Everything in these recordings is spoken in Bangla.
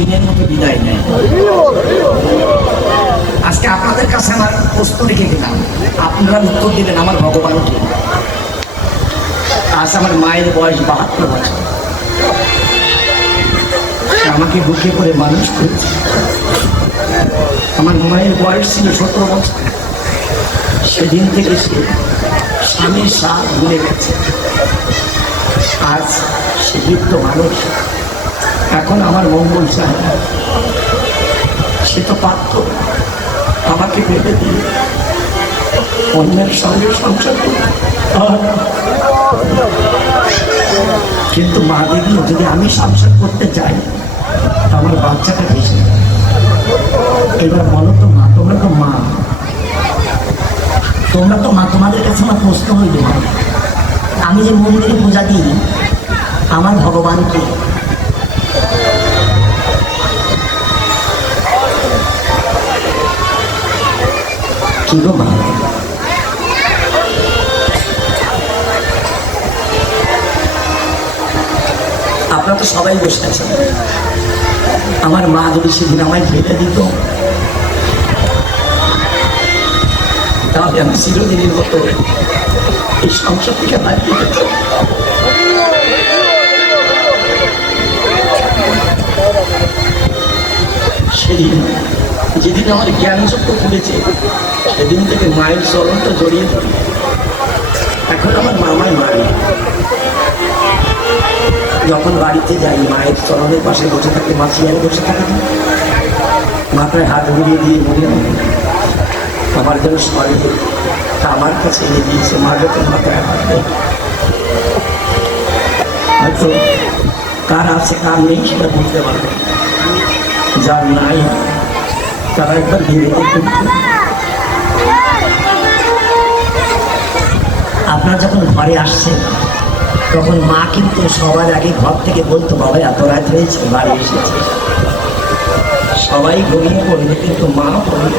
দিনের মতো বিদায় নেয়। আজকে আপনাদের কাছে আমার প্রশ্ন রেখে গেলাম, আপনারা উত্তর দেবেন আমার ভগবানকে। আজ আমার মায়ের বয়স 72 বছর, আমাকে বুকে করে মানুষ করেছে। আমার মায়ের বয়স ছিল 17 বছর, সেদিন থেকে সে স্বামীর সাথ ভুলে গেছে। আজ সে বৃদ্ধ মানুষ, এখন আমার মঙ্গল চায়। সে তো পারত আমাকে পেতে দিয়ে অন্যের সঙ্গে সংসার করতে, কিন্তু মা দেবী যদি আমি সংসার করতে চাই আমার বাচ্চাটা ভেসে যায়। এবার বলো তো মা, তোমরা তো মা, তোমাদের কাছে আমার প্রশ্ন হইল, আমি যে মন্দিরে পূজা দিই আমার ভগবানকে, কি গো মা? আপনারা তো সবাই বসে আছেন। আমার মা যদি সেদিন আমায় ফেলে দিত তাহলে আমি চিরদিনের মতো এই সংসার থেকে হারিয়ে যেতাম। সেদিন যেদিন আমার জ্ঞান চক্ষু খুলেছে সেদিন থেকে মায়ের চরণটা জড়িয়ে ধরি। এখন আমার মামাই মারে, যখন বাড়িতে যাই মায়ের চরণের পাশে বসে থাকে, মা চেয়ারে বসে থাকে, মাথায় হাত ঘুরিয়ে দিয়ে মনে হয় আমার যেন স্বর্গ তা আমার কাছে এনে দিয়েছে। মা যখন মাথায় হাত দেয়, হয়তো কার আছে কার নেই সেটা বুঝতে পারবে, যার নাই তারা একবার ভেবে দেখুন। আপনারা যখন ঘরে আসছেন তখন মা কিন্তু সবার আগে ঘর থেকে বলতো, বাবা এত রাত হয়েছে বাড়ি এসেছে। সবাই ঘুমিয়ে পড়বে কিন্তু মা পড়বে।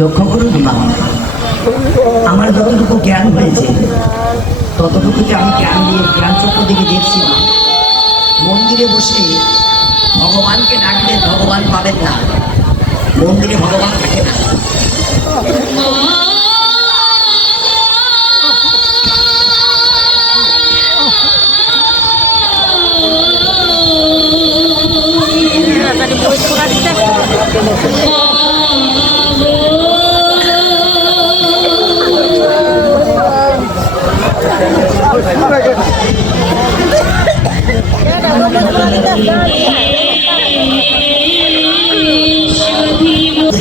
লক্ষ্য করুন মা, আমার যতটুকু জ্ঞান হয়েছে ততটুকুতে আমি জ্ঞান দিয়ে জ্ঞান চক্র দিকে দেখছি না। মন্দিরে বসে ভগবানকে ডাকলে ভগবান পাবেন না, মন্দিরে ভগবান থাকে না।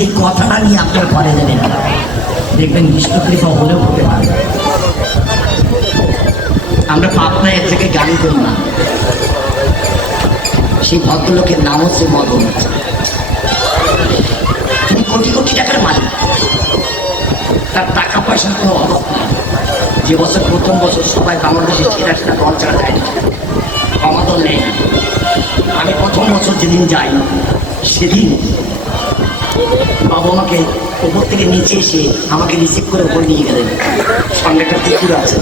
এই কথাটা নিয়ে আপনার ঘরে দেবেন, দেখবেন বিষ্ণু কৃপা হলেও হতে পারে। আমরা পাবনা এর থেকে গাড়ি করি না, সেই ভদ্রলোকের নাম হচ্ছে মদন। তিনি কোটি কোটি টাকার মালিক, তার টাকা পয়সার কোনো অভাব নাই। যে বছর প্রথম বছর সবাই বাংলাদেশে সেরা সেরা দল ছাড়া যায়নি, আমাদের নেই। আমি প্রথম বছর যেদিন যাই সেদিন বাবা আমাকে উপর থেকে নিচে এসে আমাকে রিসিভ করে উপরে নিয়ে গেলেন। সঙ্গে একটা পুকুর আছে,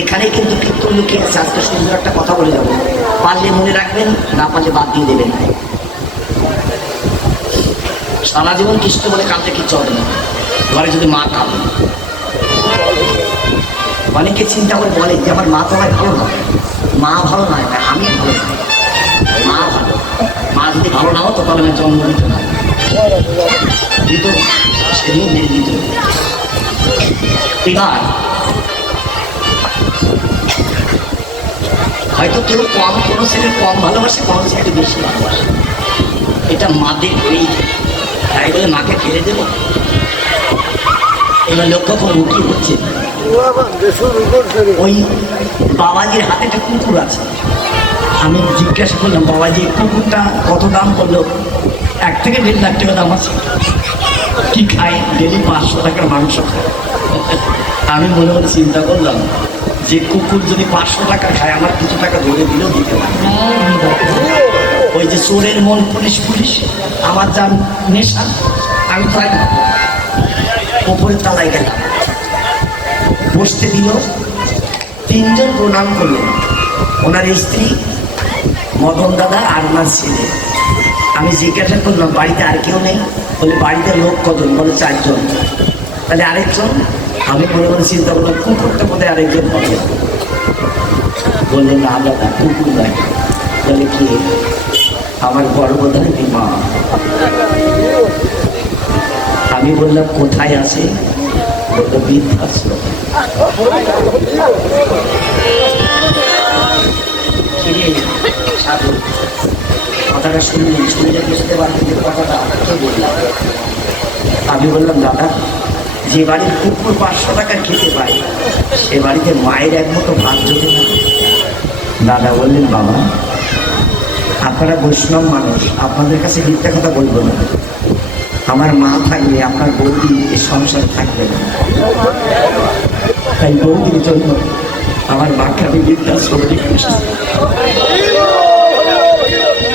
এখানে কিন্তু কীর্তন লুকিয়ে আছে। আজকে সুন্দর একটা কথা বলে যাবো, পারলে মনে রাখবেন, না পারলে বাদ দিয়ে দেবেন। সারা জীবন কৃষ্ণ বলে কাঁদতে কি চলে না, ঘরে যদি মা কাঁদে। অনেকে চিন্তা করে বলে যে আমার মা তো আমায় ভালো নয়, মা ভালো নয়, আমি ভালো নয়, মা ভালো। মা যদি ভালো না হতো তাহলে আমি জন্ম দিত না, দিত সেদিন মেরে দিত। এবার হয়তো কেউ কম, কোনো ছেলে কম ভালোবাসে, কোনো ছেলে বেশি ভালোবাসে, এটা মাদের হয়েই। তাই বলে মাকে ফেলে দেবো? এবার লক্ষ্য করুন কি হচ্ছে। ওই বাবাজির হাতে একটা কুকুর আছে, আমি জিজ্ঞাসা করলাম, বাবাজি কুকুরটা কত দাম? বললো 1 থেকে 1.5 লাখ টাকা দাম আছে। কি খায়? ডেলি 500 টাকার মাংস খায়। আমি মনে মনে চিন্তা করলাম যে কুকুর যদি 500 টাকা খায়, আমার কিছু টাকা ধরে দিলেও দিতে পারে। ওই যে চোরের মন পুলিশ পুলিশ, আমার যা নেশা, আমি তাই ওপরে তালায় গেলাম, বসতে দিল। 3 জন প্রণাম করলেন, ওনার স্ত্রী, মদন দাদা আর ওনার ছেলে। আমি জিজ্ঞাসা করলাম বাড়িতে আর কেউ নেই? বলে বাড়িতে লোক কজন? বলে 4 জন। তাহলে আরেকজন? আমি মনে মনে চিন্তা করলাম কুকুরটা বোধহয় আরেকজন হবে। বললেন না দাদা, কুকুর নাই। বলে কি? আমার গর্ভধারিণী মা। আমি বললাম কোথায় আছে? বললো বৃদ্ধাশ্রম। কথাটা শুনলেন, শুনলে বুঝতে পারবেন যে কথাটা বললাম। আমি বললাম দাদা, যে বাড়ির কুকুর 500 টাকা খেতে পায়, সে বাড়িতে মায়ের এক মতো ভাত জোটে না। দাদা বললেন বাবা, আপনারা বৈষ্ণব মানুষ, আপনাদের কাছে মিথ্যা কথা বলবো না। আমার মা থাকলে আপনার বৌদি এ সংসার থাকবে না। তাই বৌদির জন্য আমার মাকে আমি বৃদ্ধাশ্রমে রেখে এসেছি।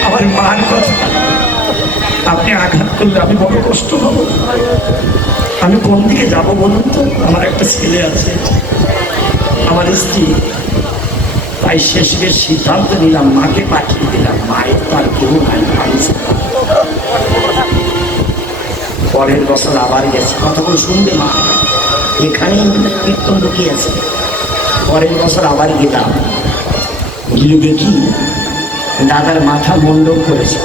আমার মার কথা আপনি আঘাত করলে আমি বড় কষ্ট হব। আমি কোন দিকে যাব বলুন তো? আমার একটা ছেলে আছে, আমার স্ত্রী। তাই শেষের সিদ্ধান্ত নিলাম, মাকে পাঠিয়ে দিলাম। মায়ের তার কেউ নাই, আমি পরের বছর আবার গেছে। কতক্ষণ শুনবে মা, এখানেই কীর্তন ঢুকিয়ে আছে। পরের বছর আবার গেলাম, গিয়ে দেখি দাদার মাথা মন্ডল করেছে।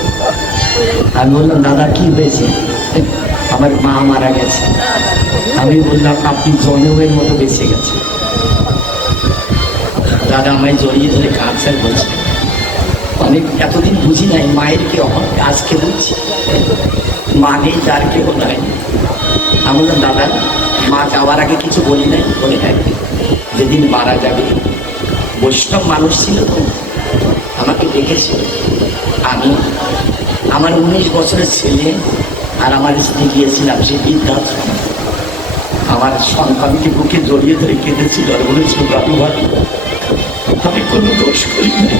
আমি বললাম দাদা কি হয়েছে? আমার মা মারা গেছে। আমি বললাম আপনি জনমের মতো বেঁচে গেছে। দাদা আমায় জড়িয়ে ধরে কাঁদছে, বলছে অনেক এতদিন বুঝি নাই মায়ের কি অভাব, আজকে বুঝছি। মা নেই, যার কেউ নাই। আমি বললাম দাদা, মা যাওয়ার আগে কিছু বলি নাই? বলে হ্যাঁ, যেদিন মারা যাবে, বৈষ্ণব মানুষ ছিল তো, আমাকে ডেকেছিল। আমি আমার 19 বছরের ছেলে আর আমার স্ত্রী গিয়েছিলাম সে বৃদ্ধাশ্রম। আমার সন্তানকে বুকে জড়িয়ে ধরে কেঁদেছিল আর বলেছিল বাবু ভাই, আমি কোনো দোষ করি না।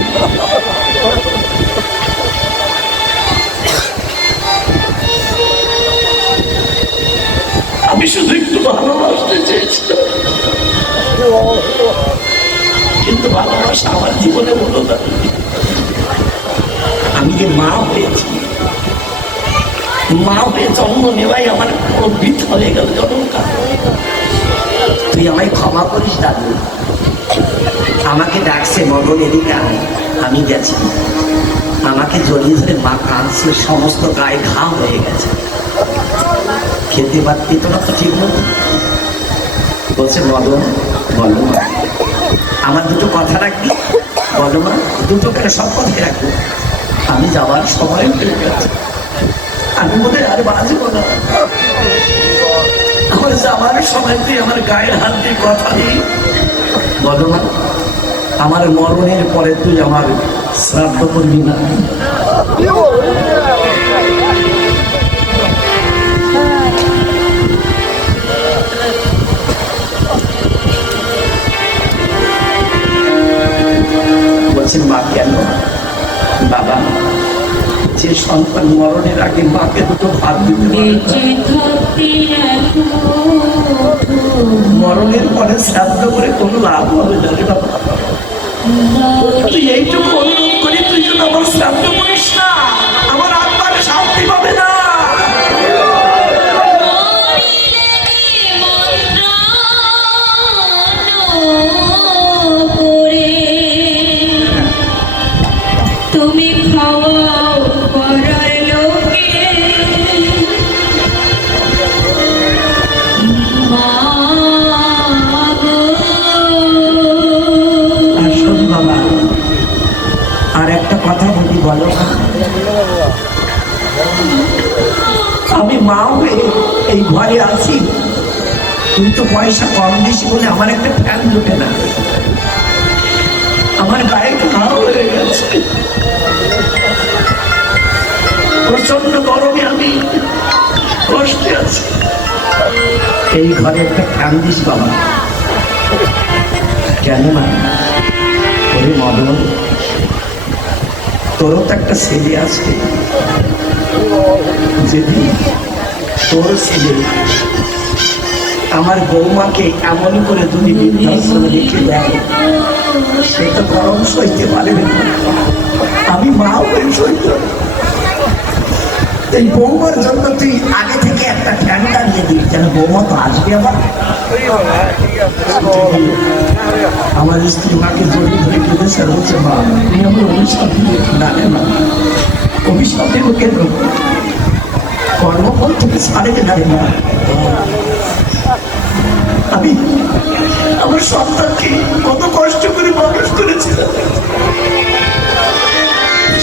আমি শুধু একটু ভালোবাসতে চেয়েছিলাম, কিন্তু ভালোবাসা আমার জীবনে হলো না। আমি যে মা হয়েছি, মা হয়ে জন্ম নেওয়াই আমার বড় বৃথা হয়ে গেল জন্মকাল। তুই আমায় ক্ষমা করিস দাদু। আমাকে ডাকছে মদন এদিকে, আমি গেছি। আমাকে জড়িয়ে ধরে মা কাঁদছে, সমস্ত গায়ে ঘা হয়ে গেছে। খেতে পারতি তোরা তো ঠিক মতো। বলছে মদন, বলো মা, আমার দুটো কথা রাখবি? বলো মা। দুটো কেন, সব কথাই রাখবো। আমি যাওয়ার সময় হয়ে গেছে, আমি বোধ হয় আর বাঁচব না। আমার যাওয়ার সময় তুই আমার গায়ের হাত দিয়ে কথা দিই। বলো মা, আমার মরণের পরে তুই আমার শ্রাদ্ধ করবি না? বলছেন মা কেন? বাবা, যে সন্তান মরণের আগে মাকে দুটো ভাত দিতে মরণের পরে শ্রাদ্ধ করে কোনো লাভ হবে না রে বাবা। তুই এইটুকু অনুরোধ করি, তুই যদি আমার শ্রাদ্ধ করিস না, আমার আত্মার শান্তি পাবে না। তুমি খাওয়াও করার লোকে বাবা, আর একটা কথা বলি, বলো না। আমি মা হয়ে এই ঘরে আছি, তুই তো পয়সা কম দিস বলে আমার একটা ফ্যান ঢুকে না। আমার গায়ে ঘা হয়ে গেছে, প্রচন্ড গরমে আমি কষ্টে আছে। এই ঘরে একটা ফ্যান দিস বাবা। কেন না ওরে মদন, তোরও তো একটা ছেলে আছে, যদি তোর ছেলে আমার বৌমাকে এমন করে যদি বৃদ্ধাশ্রমে রেখে দেয়, সে তো গরম সইতে পারবে না, আমি মা হয়ে সইতে পারবো। এই বৌমার জন্য তুই আগে থেকে একটা ফ্যান টানিয়ে দিবি, যেন বৌমা তো আসবে আবার। আমার স্ত্রী মাকে জড়িয়ে ধরে কেঁদেছে, বলছে মা তুমি আমার অভিশাপ দিয়ে ডাকে না, অভিশাপের ওকে কর্মফল থেকে ছাড়ে ডাকে না। আমি আমার সন্তানকে কত কষ্ট করে মানুষ করেছিলাম,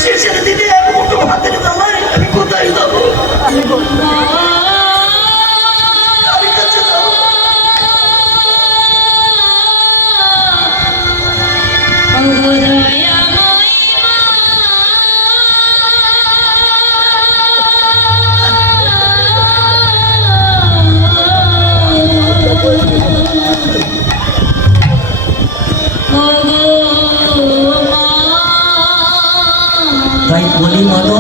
সে ছেড়ে দিলে এক মুঠো ভাতের দামায় আমি কোথায় যাবো? আমি কাছে যাবো। তাই বলি মনো,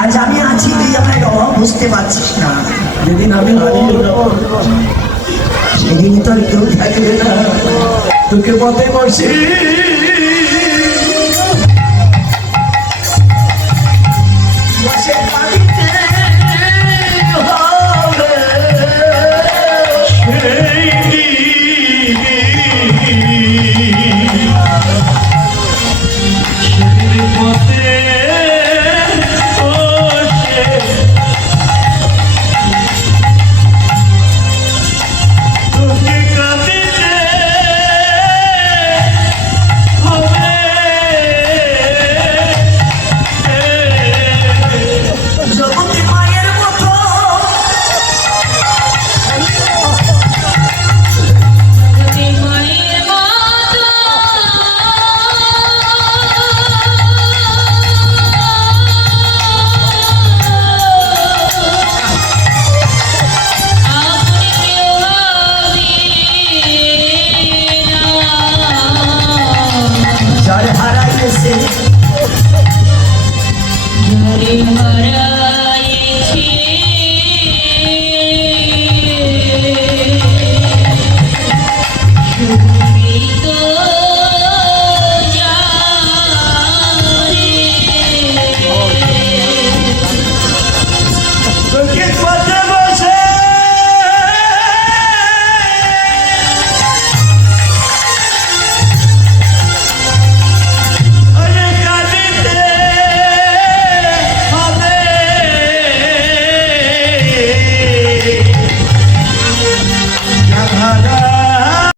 আজ আমি আছি, তুই আমায় অভাব বুঝতে পারছিস না। যেদিন আমি হারিয়ে যাবো সেদিন তোর কেউ থাকবে না, তোকে পথে বসে বসে পানিতে হবে। সেই